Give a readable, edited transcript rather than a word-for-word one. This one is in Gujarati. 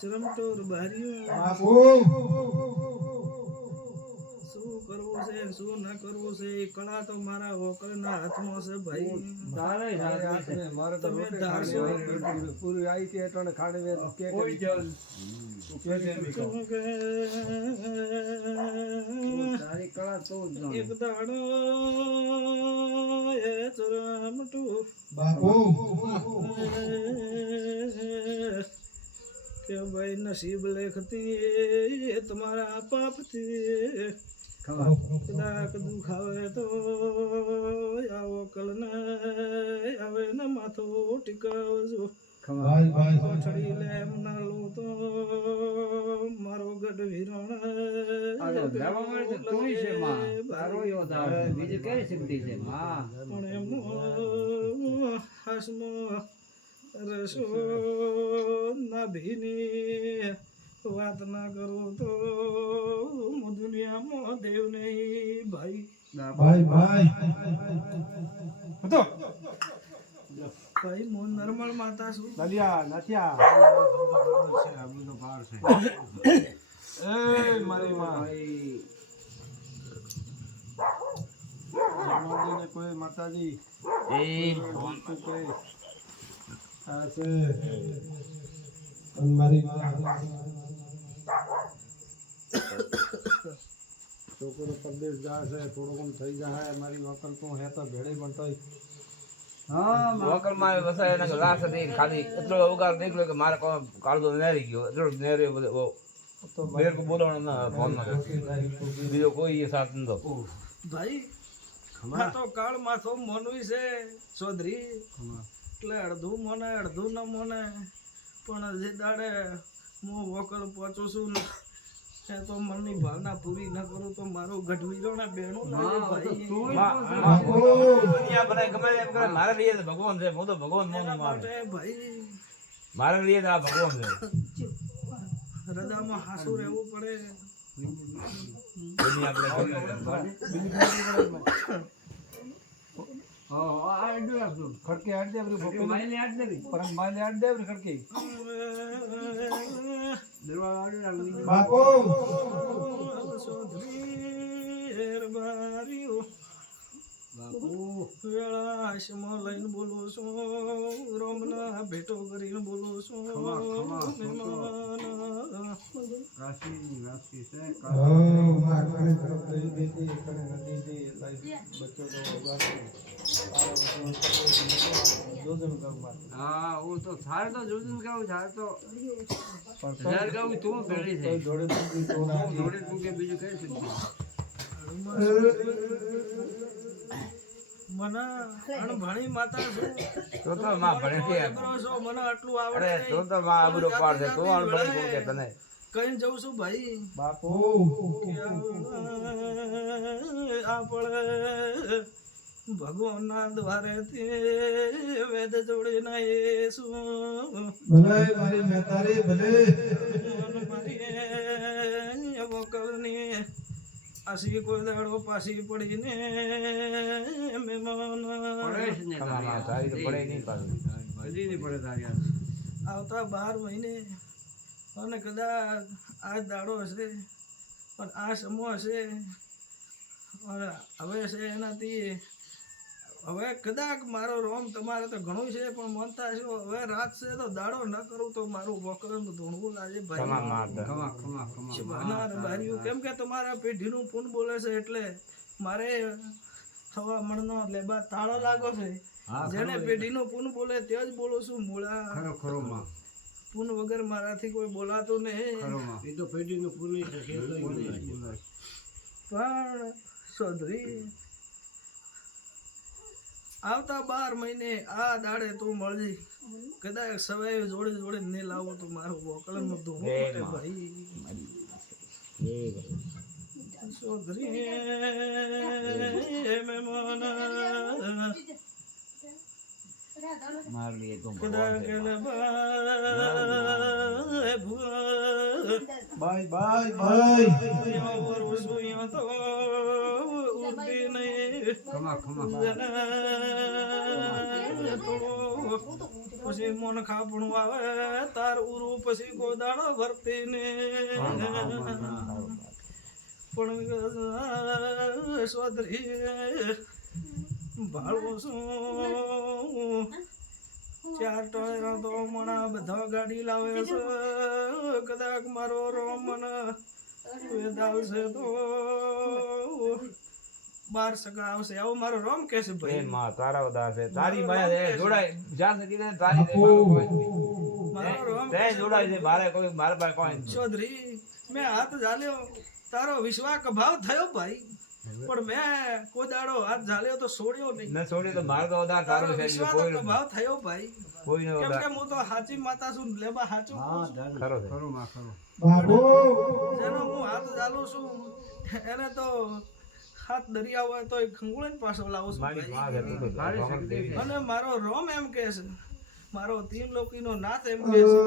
શરમ તો બારીઓ બાપુ શું કરવું છે શું ના કરવું છે એ કળા તો મારા વોકરના હાથમાં છે ભાઈ. મારે તો તમે રોટે ધારશો. ખાડી પૂરી આવી કે એટલે ખાડી કે કોઈ જલ તારી કળા તો જ એક દાડો એ ચરમટું બાપુ કે ભાઈ નસીબ લેખતી એ તમારા પાપથી કદાચ દુઃખ આવે તો આવો કલને આવે ને માથો ટીકાવજો. ભાઈ ભાઈ કોઠડી લે એમ ના લો તો મારો ગઢ વિરણ પણ એમ હાસમાં રસો ના ભીની વાત ના કરો તો હું દુનિયામાં દેવ નહીં ભાઈ. ભાઈ ભાઈ ભાઈ હું નર્મળ માતા છું. નલિયા નથિયા છે આબુનો પાર છે એ મારી માં જન્મદિને કોઈ માતાજી વસ્તુ કોઈ આ છે મારી માં છોકરો પરદેશ જાય છે થોડું ઘણું થઈ જાય મારી વકલ તું હે તો ભેળે પણ તોય વકલ માં વસાય ને લાશ હતી ખાલી એટલો ઉગાર નીકળ્યો કે મારે કાળજો નેરી ગયો એટલો નેર્યો બધો તો બેર કો બોલાવવાનો ના ફોન માં બીજો કોઈ સાથ નતો ભાઈ આ તો કાળ માથો મોનવી છે ચૌધરી એટલે અડધું મોને અડધું ન મોને પણ જે દાડે હું વકલ પહોંચું છું ને એ તો મનની ભાવના પૂરી ન કરું તો મારું ગઢવીરો ને બેનું લાગે ભાઈ. દુનિયા બધા ગમે એમ કરે મારે લીએ તો ભગવાન છે હું તો ભગવાન એના માનું મારે માટે ભાઈ મારે લીએ તો આ ભગવાન છે હૃદયમાં હાસુ રહેવું પડે. દુનિયા આપણે ખડકે આડ દે બધું માઈલે આડ દે પરમ માઈલે આડ દે ખડકે બાપુ વેળાશમાં લઈને બોલું છું રોમના ભેટો કરીને બોલું છું હા હું તો થાર તો જોડું કહું થાર તો હજાર કહું તું ભેળી છે જોડે તું કે બીજું કઈ શકીએ મને અણભણી માતા છું તો માં ભણે છે કરો છો મને આટલું અરે આવડે તો માં આબરો પાડ છે તો આણ ભણે કે તને કઈ જઉં છું ભાઈ બાપુ આપણે ભગવાનના દ્વારેથી વેદ જોડીને શું ભલે મારી મેતારી ભલે મારી વકલની આસી કોઈ દાડો પાછી પડીને મહેમાન સારી તો પડે નહીં પાછું હજી નહીં પડે તારી આવતા 12 મહિને અને કદાચ આ દાડો હશે પણ આ સમૂહ હશે અને હવે છે એનાથી હવે કદાચ મારો રોમ તમારે તો ઘણું છે પણ માનતા છો હવે રાત છે તો દાડો ન કરું તો મારું વકરનું ધૂણવું લાગે ભાઈ કેમ કે તમારા પેઢીનું પૂન બોલે છે એટલે મારે થવા મણનો લેબા તાળો લાગો છે જેને પેઢીનું પૂન બોલે તે જ બોલું છું મૂળા પૂન વગર મારાથી કોઈ બોલાતું નહીં એ તો પેઢીનું પૂરી છે પણ ચૌધરી આવતા 12 મહિને આ દાડે તું મળજી કદાચ સવાય જોડે જોડે નહીં લાવો તો મારું વકલનું ધૂણું ભાઈ ચૌધરી મહેમાન માર લીએ તો બાય બાય બાય ઉડતી નહીં ખમા ખમા પછી મન ખાપણું આવે તાર ઉરું પછી ગોદાડો ભરતી ને પણ સ્વધરી ભાળવો છું 4 ટાયર તો મણા બધા ગાડી લાવે છે કદાચ મારો રોમન વેદાવશે તો 12 સગા આવશે આવું મારો રોમ કે છે એ ભાઈ માં તારા ઉદાસ છે તારી માયા એ જોડાય જ્યાં સુધી ને તારી દે મારો કોઈ મારો રોમ તે જોડાય છે મારે કોઈ મારા પાસે કોઈ નથી. ચૌધરી મેં હાથ ઝાલ્યો તારો વિશ્વાસ ભાવ થયો ભાઈ પણ મેં કોદાડો હાથ ઝાલ્યો તો છોડ્યો નહીં ન છોડી તો મારો તો ઉદાર તારો તારો છે વિશ્વાસ કોઈ ભાવ થયો ભાઈ કોઈ નો કેમ ઉદાર કે હું તો હાચી માતા છું લેબા હાચું કહું છું. ખરો છે ખરું માં ખરું જેનો હું હાથ ઝાલું છું એને તો હાથ દરિયા હોય તો ખંગોળીને પાછો લાવું છું મારી માં ભાઈ. છે તું તો મારી શક્તિ છે. અને મારો રોમ એમ કે છે મારો 3 લોકીનો નાથ એમ કે છે